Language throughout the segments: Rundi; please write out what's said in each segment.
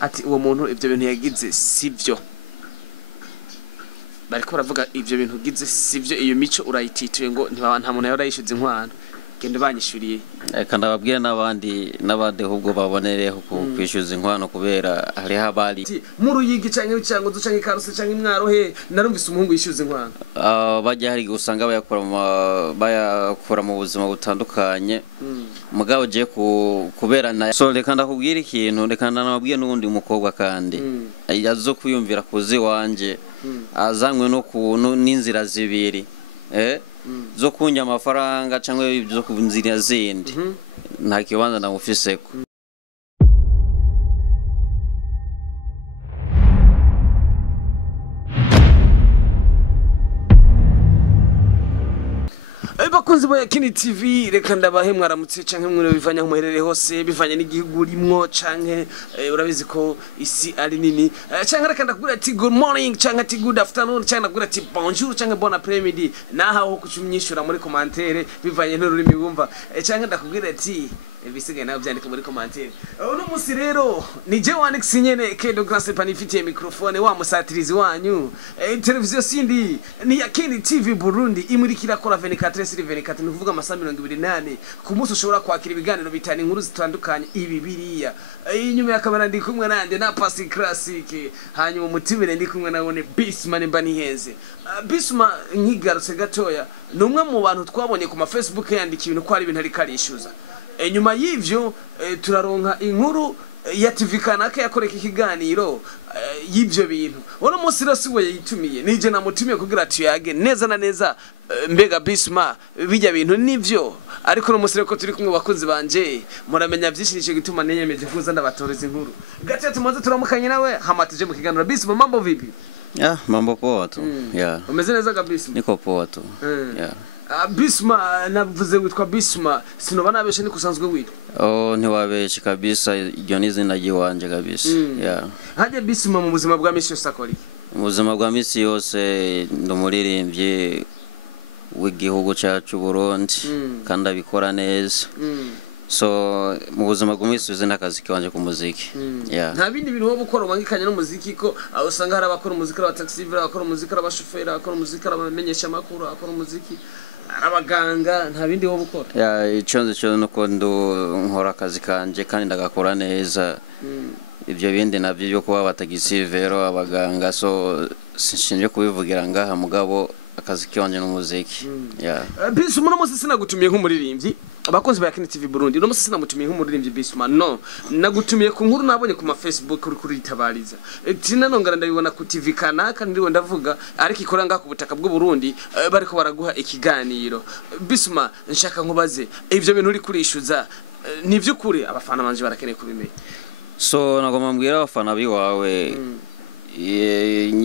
ati uwo muntu ivyo bintu yagize sivyo bariko baravuga ivyo bintu gize sivyo iyo mico urayitituye ngo nta muntu yarayishuza inkwano gende banyishuriye kandi ababwira n'abandi ahubwo babonereho kwishyuza inkwano kubera hari habari mu ruyigi canke cyangwa ducanke karuse canke imwaro he narumvise umuhungu yishyuza inkwano bajya hari usanga bayakora mu buzima butandukanye mugabo je kubera na so reka ndakubwira ikintu reka ndanababwiye n'ubundi umukobwa kandi yazo kuyumvira kuzi wanje azanywe no n'inzira zibiri zo kunya amafaranga cyangwa zo kunzira zindi nta kibanza namufiseko bakunzi ba Yakini TV reka ndabahe mwaramutse canke mwere bivanya nkumuherere hose bivanye n'igihugu rimwo canke urabizi ko isi ari nini canke reka ndakubwira ati good morning canke ati good afternoon canke ndakubwira ati bonjour canke bon après-midi naha ho kucumyishura muri commentaire bivanye n'ururimi wumva canke ndakubwira ati bisigaye nawe byandika muri commentaire uno musi rero ni je Wanix nyene Kedo Grâce panifitiye microphone wa musatirizi wanyu televiziyo sindi ni Yakini TV Burundi imurikira kora 24/24 ni kuvuga amasaha 28 ku munsi ushobora kwakira ibiganiro bitanu inkuru zitandukanye ibibiriya inyuma y'akamera ndi kumwe nande na Pasi Classic hanyuma umutimire ndi kumwe nabone B-SMA mbani heze B-SMA nkigarutse gatoya numwe mu bantu twabonye ku ma Facebook yandikiye ibintu ko ari ibintu ari karishyuza nyuma y'ivyo turaronka inkuru ya TV kanaka yakoreka ikiganiro y'ivyo bintu wono munsi rose we yitumiye nije namutumiye kugira tuyage neza na neza mbega B-SMA bijya bintu nivyo ariko no munsi reko turi kumwe bakunzi banje muramenya byinshi nico gituma neyemeje kuza ndabatoreza inkuru gace tumaze turamukanye nawe hamatije mu kiganiro B-SMA mambo vipi mambo poa tu umeze neza ga B-SMA niko poa tu B-SMA navuze witwa B-SMA sinoba nabeshe ni kusanzwe witwa ntiwabeshe kabisa iryo n'izina ry'iwanje kabisa haje B-SMA mu buzima bwa misi yose akora mu buzima bwa misi yose ndumuririmbye w'igihugu cyacu Burundi kandi abikora neza so mu buzima bw'umwisi uzi n'akazi kanje ku muziki nta bindi bintu wo gukora ubangikanye n'umuziki ko usanga hari abakora umuziki aba taxi driver abakora umuziki abashoferi abakora umuziki abamenyesha makuru abakora umuziki abaganga nta bindi wo gukora iconze cyo nuko nkora akazi kanje kandi ndagakora neza ibyo bindi nabyo byo kuba abatagisi vero abaganga so sinshinje kubivugira ngaha mugabo akazi kanje n'umuziki B-SMA no musi sinagutumiye nk'umuririmbyi abakozi ba Yakini TV Burundi no musi sinamutumiye nk'umuririmbyi B-SMA no nagutumiye ku nkuru nabonye ku ma Facebook kuri itabariza tina nongara ndabibona ku TV kanaka ndiwe ndavuga ariko ikora ngaka ku butaka bw'u Burundi bariko baraguha ikiganiro B-SMA nshaka nkubaze ivyo bintu uri kurishyuza nivyo kuri abafana banje barakeneye kubimenya so nagomba mbwira abafana biwawe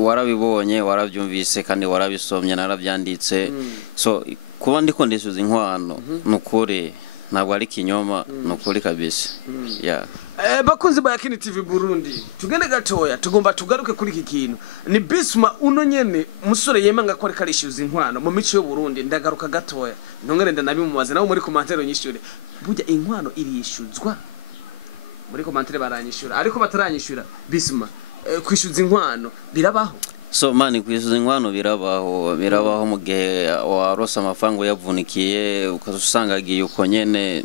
warabibonye warabyumvise kandi warabisomye narabyanditse so kuba ndiko ndisuza inkwano nukuri ntabwo ari kinyoma nukuri kabisa bakunzi ba Yakini TV Burundi tugende gatoya tugomba tugaruke kuri iki kintu ni B-SMA uno nyene musore yemanga ko ari karishyuza inkwano mu mico yo Burundi ndagaruka gatoya ntongere ndanabimubaze nawo muri commentaire nyishure burya inkwano irishyuzwa muri commentaire baranyishura ariko bataranyishura B-SMA kwishyuza inkwano birabaho so mani kwishyuza inkwano birabaho mu gihe warose amafaranga yavunikiye ukazusanga agiye uko nyene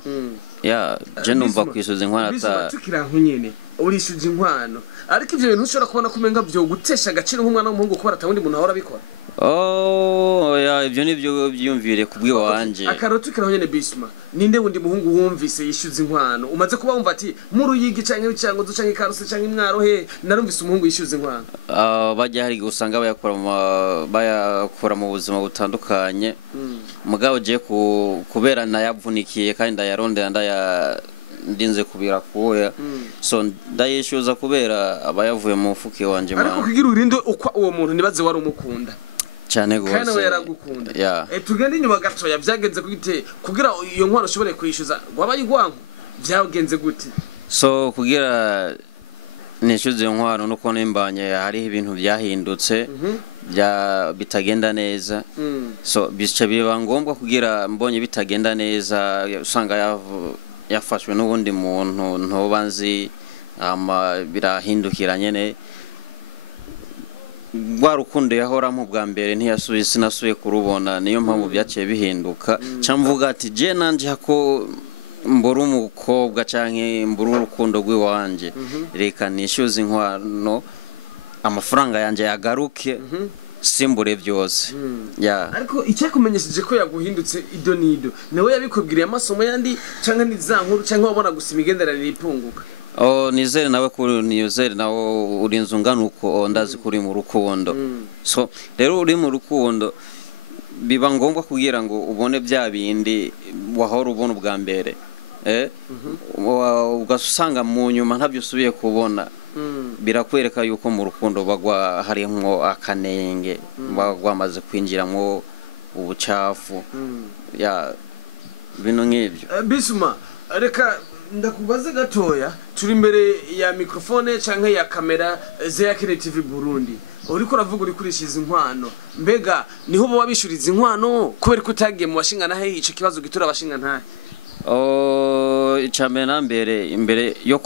je numva kwishyuza inkwano tukiraho nyene urishyuza inkwano ariko ivyo bintu ushobora kubona kumenga byo gutesha agaciro nk'umwana w'umuhungu kuba atawundi muntu ahora bikora ivyo nivyo byumvire kubwi wanje akaroti kiraho nyene B-SMA ninde wundi muhungu wumvise yishyuza inkwano umaze kuba wumva ati mu ruyigi canke cyangwa ducanke karuse canke imwaro he narumvise umuhungu yishyuza inkwano bajya hari usanga bayakora mu buzima butandukanye mugabo je kubera nayavunikiye kandi ndayarondera ndinze kubira kuya so ndayishyuza kubera abayavuye mu mufuke wanje ariko kugira urinde uko uwo muntu nibaze wari umukunda cyane gose kandi we yaragukunda tugende inyuma gatoya byagenze gute kugira iyo nkwano ushobore kwishyuza wabaye igwanko byagenze gute so kugira nishyuze iyo nkwano nuko nimbanye hari ibintu byahindutse bitagenda neza so bice biba ngombwa kugira mbonye bitagenda neza usanga yafashwe n'ubundi muntu ntobanzi birahindukira nyene rwa rukundo yahoramo bwa mbere sinasubiye kurubona niyo mpamvu byaciye bihinduka camvuga ati je nanje hako mbura umukobwa canke mbura urukundo rw'iwanje reka nishyuze inkwano amafaranga yanje yagaruke simbure byose ariko icyakumenyesheje ko yaguhindutse ido nido nawe yabikubwiriye amasomo yandi canke nizankuru canke wabona gusa imigenderanire ipunguka nizere nawe uri nzungana uko ndazi kuri mu rukundo so rero uri mu rukundo biba ngombwa kugira ngo ubone bya bindi wahora ubona ubwa mbere ugasanga mu nyuma ntabyo usubiye kubona birakwereka yuko mu rukundo bagwa harimwo akanenge bagwamaze kwinjiramo ubucafu bino nk'ibyo bisuma reka ndakubaze gatoya turi imbere ya mikrofone canke ya kamera za TV Burundi uriko uravuga uri kurishiza inkwano mbega niho bo wabishuriza inkwano kubera ko utagiye mu bashingana he ico kibazo gitura abashingana icambere na imbere yo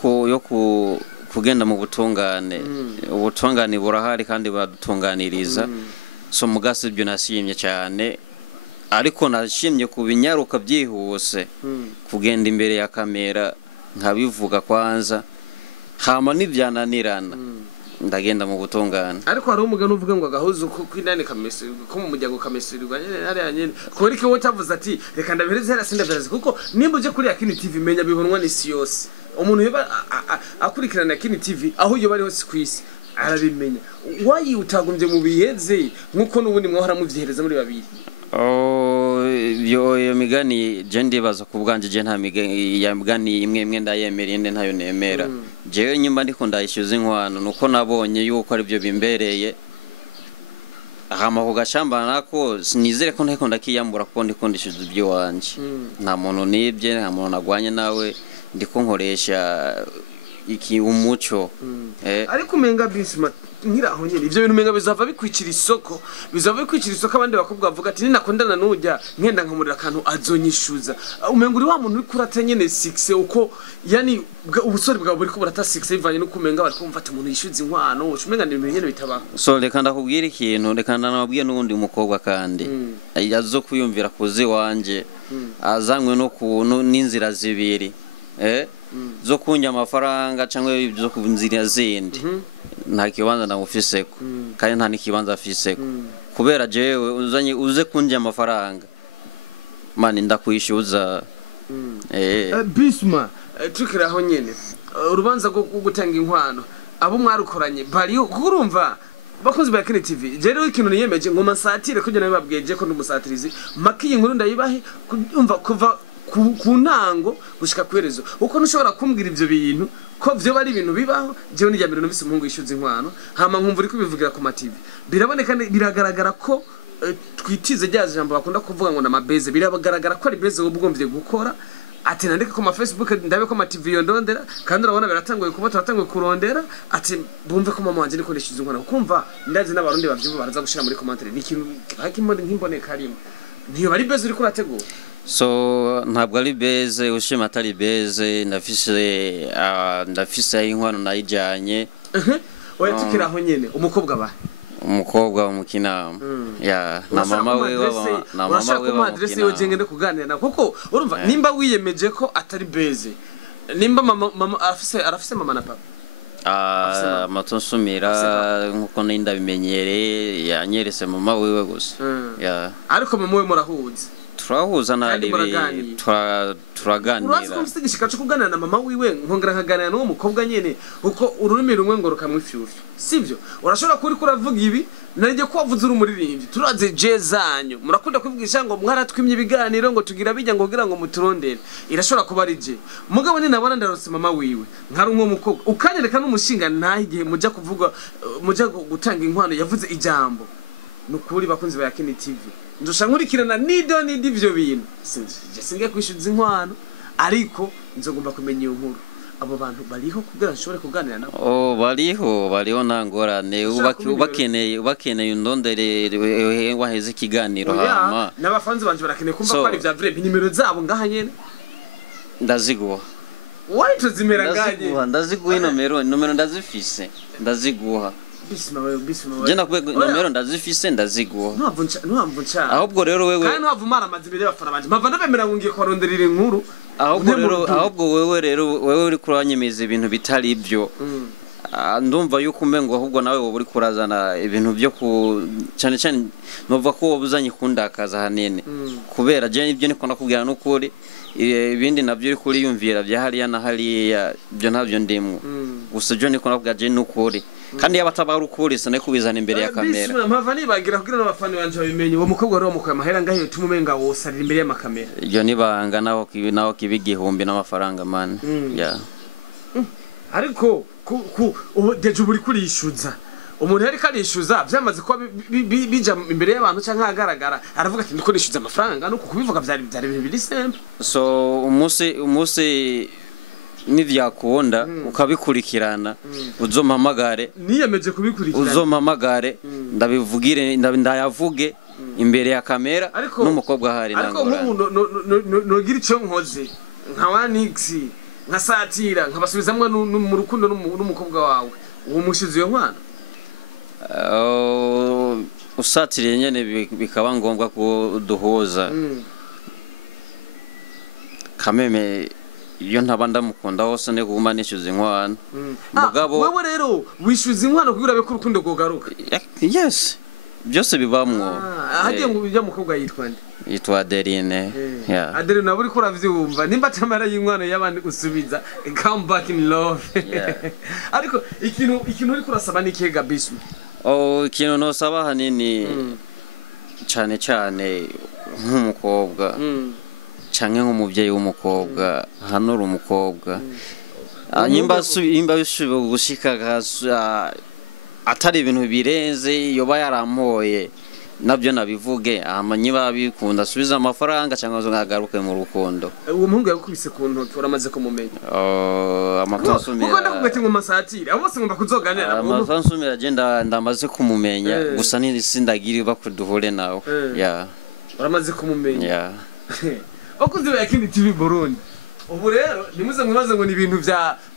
kugenda mu butungane ubutungane burahari kandi baradutunganiriza so mugasi ibyo nashimye cyane ariko nashimye kubinyaruka byihuse kugenda imbere ya kamera nkabivuga kwanza hama nibyananirana ndagenda mu butungane ariko hari umugano uvuga ngo agahuzu ko kwinane kamese ko mu mujyago kamesurirwa nyene ari anyene ko rike wo tavuze ati reka ndabereze hera sindavyazi kuko nimba uje kuri Yakini TV menya bibonwa n'isi yose umuntu yoba akurikirana Yakini TV aho yoba ari hose kwisi arabimenya wayi utagumbye mu biheze nkuko nubundi mwahora muvyihereza muri babiri yo migani je ndibaza ku bwanje je nta migani imwe ndayemera inde ntayo nemera jewe nyuma ndiko ndayishyuza inkwano nuko nabonye yuko ari byo bimbereye ahama ku gashamba nako sinizere ko nteko ndakiyambura ko ndiko ndishyuza ibyo wanje nta muntu nibye nta muntu nagwanye nawe ndiko nkoresha iki umuco ariko umenga bisima nkiraho nyene ivyo bintu umenga bizava bikwicira isoko abandi bakobwa bavuga ati ninakondana n'ujya nkenda nkamurira kantu azonyishuza umenga uri wa muntu uri kurata nyene 6 uko yani ubusore bwawe buri ko burata 6 bivanye no kumenga bari kumva ati umuntu yishuza inkwano umenga ni nyene bitaba so reka ndakubwira ikintu reka ndanababwiye n'ubundi umukobwa kandi yazo kuyumvira kuzi wanje azanywe no n'inzira zibiri zo kunja amafaranga cyangwa zo kunzira zindi nta kibanza namufiseko kandi nta nikibanza afiseko kubera jewe uze kunja amafaranga mani ndakwishyuza bisma tukiraho nyene urubanza rwo gutanga inkwano abo mwarukoranye bari kurumva bakozi ba Yakini TV rero ikintu niyemeje ngo masatire kujya nababwiye ko ndumusatirizi makiye inkuru ndayibahe umva kuva ku ntango gushika kwerezo uko ntushobora kumbwira ivyo bintu ko vyo bari ibintu bibaho jewe ni jamiro nubise umuhungu yishuza inkwano hama nkumva uri kubivugira ku TV biraboneka biragaragara ko twitize rya jambo bakunda kuvuga ngo namabeze biragaragara ko ari beze ubwumvye gukora ati nandike ku ma Facebook ndabe ko ma TV yondondera kandi urabona biratanguye kuba turatanguye kurondera ati bumve ko mama wanje niko nishuza inkwano kumva ndazi n'abarundi bavyumva baraza gushira muri commentaire n'ikintu hakimode nk'imboneka karimo niyo bari beze uri kurategura so ntabwo ari beze ushima atari beze ndafise inkwano nayijanye oya tukiraho nyene umukobwa umukobwa umukinama na mama we adresse yo jenge ndo kuganira na kuko urumva nimba wiyemeje ko atari beze nimba mama arafise mama na papa amatonsumira nkuko ninda bimenyereye yanyerese mama wewe gusa ariko mama we murahuze turahuza nari turaganira urazi ko msigishika cyo kuganira na mama wiwe nkongera nkaganira n'uwo mukobwa nyene uko ururimi rumwe ngo rukamwifyufya sivyo urashobora kuri kuravuga ibi narije ko wavuze urumuririmbyi turaze jezanyo murakunda kwivugisha ngo mwaratwimye ibiganiro ngo tugira bijya ngo kugira ngo muturondere irashobora kuba ari je mugabo ni nabona ndarose mama wiwe nkari umwe mukobwa ukanyereka n'umushinga nta igihe muja kuvuga muja gutanga inkwano yavuze ijambo nukuri bakunzi ba Yakini TV ndusha nkurikirana nido ivyo bintu singe kwishyuza inkwano ariko nzogomba kumenya iyo nkuru abo bantu bariho kugira nshobore kuganira nabo bariho ntangorane ubakeneye undondere waheze ikiganiro hama n'abafanzi banje barakeneye kumva ko ari vya vrai nimero zabo ngaha nyene ndaziguha wahita uzimera ngaje ndaziguha nomero ndazifise ndaziguha bisima je nakubwe nomero ndazifise ndaziguha ntuhamvu nca ahubwo rero wewe kandi ntuhamvu maramaze imbere y'abafana banje mpava ndabemera ngo ngiye kubaronderera inkuru ahubwo wewe uri kuranyemeza ibintu bitari ibyo ndumva yuko umengo ahubwo nawe wowe uri kurazana ibintu byo cyane cyane nova ko wabuzanye kundakaza hanene kubera je ibyo niko nakubwira n'ukuri ibindi nabyo uri kuri yumvira bya hariya na hariya byo ntabyo ndimwe gusa je niko nakubwira je n'ukuri kandi yabatabara ukuri sane kubizana imbere ya kamera bisima mpava nibagira kugira n'abafana banje babimenye uwo mukobwa rero mukoye amahera ngahe tumumenga wose ari imbere y'amakamera iyo nibanga naho kibigihumbi n'amafaranga man ya ariko ubu deje buri kurishuza umuntu yari karishuza byamaze ko bija imbere y'abantu cyangwa agaragara aravuga ati ndiko nishuza amafaranga nuko kubivuga byari ibintu biri simple so umunsi nivyakunda ukabikurikirana uzompamagare niyemeje kubikurikirana uzompamagare ndabivugire ndayavuge imbere ya kamera n'umukobwa hari nangora ariko nogira icyo nkoze nka wanix nka satira nkabasubizamwe mu rukundo n'umukobwa wawe uwo mushizi yo nkwana usatiriye nyene bikaba ngombwa ko duhuza kameme iyo ntaba ndamukunda hose ne kuguma nishyuza inkwano mugabo wewe rero wishyuza inkwano kugira abe ko urukundo gogaruka yes byose bibamwo hagiye ngo ujya mukobwa yitwa nde yitwa Adeline Adeline naburi ko uravyumva nimba tamara y'inkwano y'abandi usubiza come back in love ariko ikintu uri kurasaba ni kega bismu ikintu nosaba hanini cyane cyane nk'umukobwa canke nk'umuvyeyi w'umukobwa hanura umukobwa nyimba bishubiye gushika atari ibintu birenze yoba yarampoye nabyo nabivuge amanyiba bikunda subiza amafaranga cyangwa zo ngagaruke mu rukundo uwo muhungu yakubise ku ntoki uramaze kumumenya amatansumira kuko ndakubwete ngo masatire abo bose ngomba kuzoganira amatansumira agenda ndamaze kumumenya gusa sindagira bakuduhure nawe uramaze kumumenya bakunze yakindi TV Burundi ubu rero nimuze mwibaze ngo ni ibintu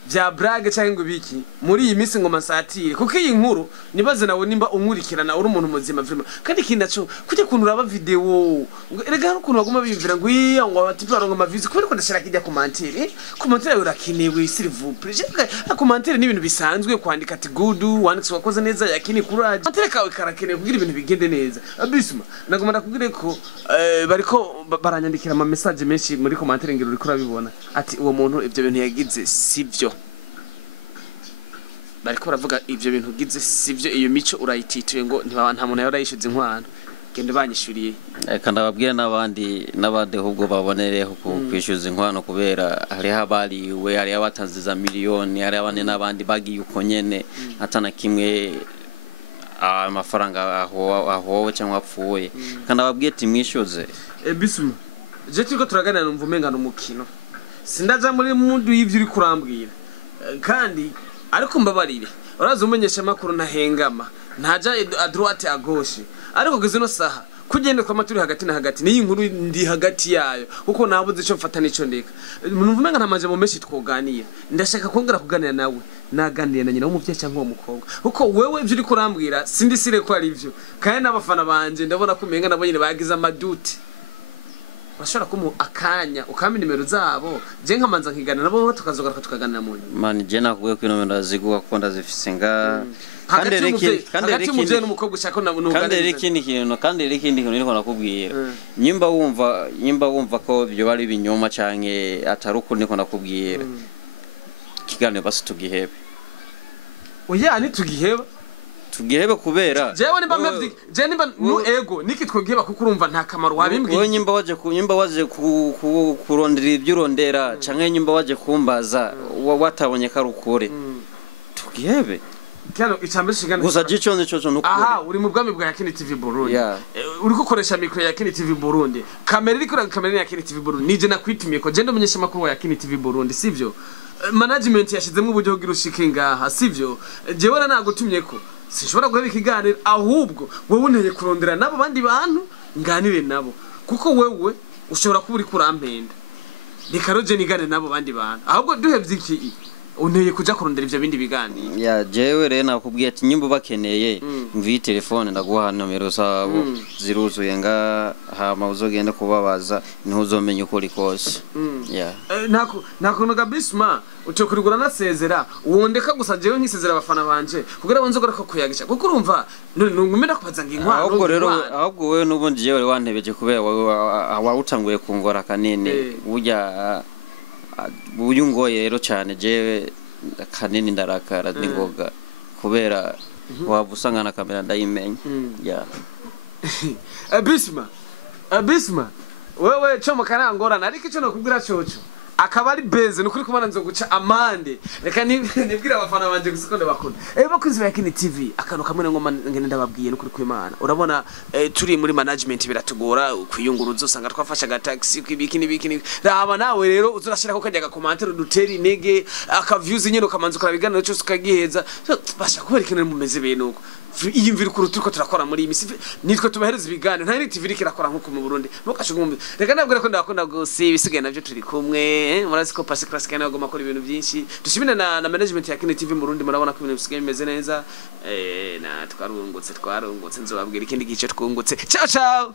bya brage cyangwa ngo biki muri iyi minsi ngo masatire kuko iyi nkuru nibaze nawe nimba unkurikirana uri umuntu muzima vrima kandi kindacho kujya kuntu uraba video erega ukuntu baguma biyumvira ngo iya ngo batipara ngo amavizi kubera ko ndashira kijya commentaire urakinewe s'il vous plaît commentaire ni ibintu bisanzwe kwandika ati good wanditse wakoze neza yakini courage commentaire kawe karakeneye kugira ibintu bigende neza abisuma nagoma ndakubwire ko bariko baranyandikira ama message menshi muri commentaire ngiro uri kurabibona ati uwo muntu ibyo bintu yagize sivyo bariko baravuga ibyo bintu gize sivyo iyo mico urayitituye ngo nta muntu yarayishuza inkwano gende banyishuriye kandi ababwira n'abandi ahubwo babonereho kwishyuza inkwano kubera hari habariwe hari abatanziza miliyoni hari abane n'abandi bagiye uko nyene atana kimwe amafaranga aho cyangwa apfuye kandi ababwiye ati mwishyuze bisuma je turiko turaganira numva umenga n'umukino sindaza muri mundu y'ivyo uri kurambwira kandi ariko mbabarire uraza umenyesha makuru ntahengama ntaja a droite à gauche ariko gizino saha kugende kwa maturi hagati na hagati ni inkuru ndi hagati yayo kuko nabuze cyo mfata nico ndeka numva umenga ntamaje mu meshi twoganira ndashaka kongera kuganira nawe naganiriye na nyina w'umuvyeyi cyangwa umukobwa kuko wewe ivyo uri kurambwira sindisire ko ari ivyo kandi n'abafana banje ndabona ko umenga nabo nyine bagize amaduti bashobora kumu akanya ukami nimero zabo je nkamanza nkigana nabo tukazogaruka tukaganira mu man je nakubwiye ko nomero ziguha ko ndazifise nga kandi rekindi n'umukobwa ushaka kandi rekindi kintu niko nakubwiye nyimba wumva ko byo bari binyoma canke atari uko niko nakubwiye kiganiro basi tugihebe oya ni tugihebe kubera jewe nimba nu ego niki twogiheba kuko urumva nta kamaro wabimbwiye wowe nyimba waje kurondera ibyo urondera canke nyimba waje kumbaza watabonye karukure tugihebe Kano icambe shingana gusa gico nukuri aha uri mu bwami bwa Yakini TV Burundi uri gukoresha micro ya Yakini TV Burundi kamera iri kuri kamera ya Yakini TV Burundi nije nakwitumiye ko je ndomenyesha makuru wa Yakini TV Burundi sivyo management yashizemo uburyo bw'irushike ngaha sivyo jewe nagutumye ko sinshobora guheba ikiganiro ahubwo wowe unteye kurondera nabo bandi bantu nganire nabo kuko wewe ushobora kuba uri kurampenda reka roje nigane nabo bandi bantu ahubwo duhevye iki unteye kuja kurondera ivyo bindi biganiro ya jewe rero nakubwiye ati nyimbo bakeneye mvi telefone ndaguha nomero zabo ziruzuye nga hama uzogenda kubabaza niho uzomenya uko rikose ya nakunoga B-SMA utokurigura nasezera wondeka gusa jewe nkisezera abafana banje kugira ngo nzogora ko kuyagisha kuko urumva nungumira kubaza ng'inkwano ahubwo rero ahubwo wewe nubundi jewe wantebeje kubera warutanguye kungora kanini burya uyungoye rero cyane jewe kanini ndarakara ningoga kubera wabusanga na kamera ndayimenya ya B-SMA wewe cyo mukarangorana ariko icyo nakubwira cyoco akaba ari beze nukuri kubana nzo guca amande reka nibwira abafana banje gusikonde bakunda bakunzi ba Kini TV akano kamwe ngo ngene ndababwiye nukuri kw'Imana urabona turi muri management biratugora kwiyunguruza usanga twafasha ga taxi kwibiki raba nawe rero uzurashira ko kajya ga commentaire dutera intege aka views nyene ukamanza ukarabiganira cyose ukagiheza basha kubera ikintu mumeze benuko iyi mvira kuru turiko turakora muri imisi nitwe tubahereza ibigane nta TV rikirakora nkuko mu Burundi mukashugumbe reka nabwira ko ndakunda gose bisigaye navyo turi kumwe murazi ko Passe Classic yana agoma akora ibintu byinshi dushimine na management ya Kini TV mu Burundi murabona ko ibintu bisigaye bimeze neza na twarungutse nzobabwira ikindi gice twungutse ciao